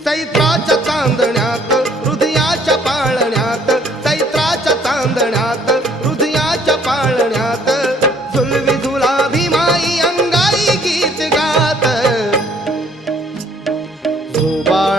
चैत्राच्या चांदण्यात हृदयाच्या पाळण्यात, चैत्राच्या चांदण्यात हृदयाच्या पाळण्यात, झुलवी झुलाभी माई अंगाई गीत गात. झोबा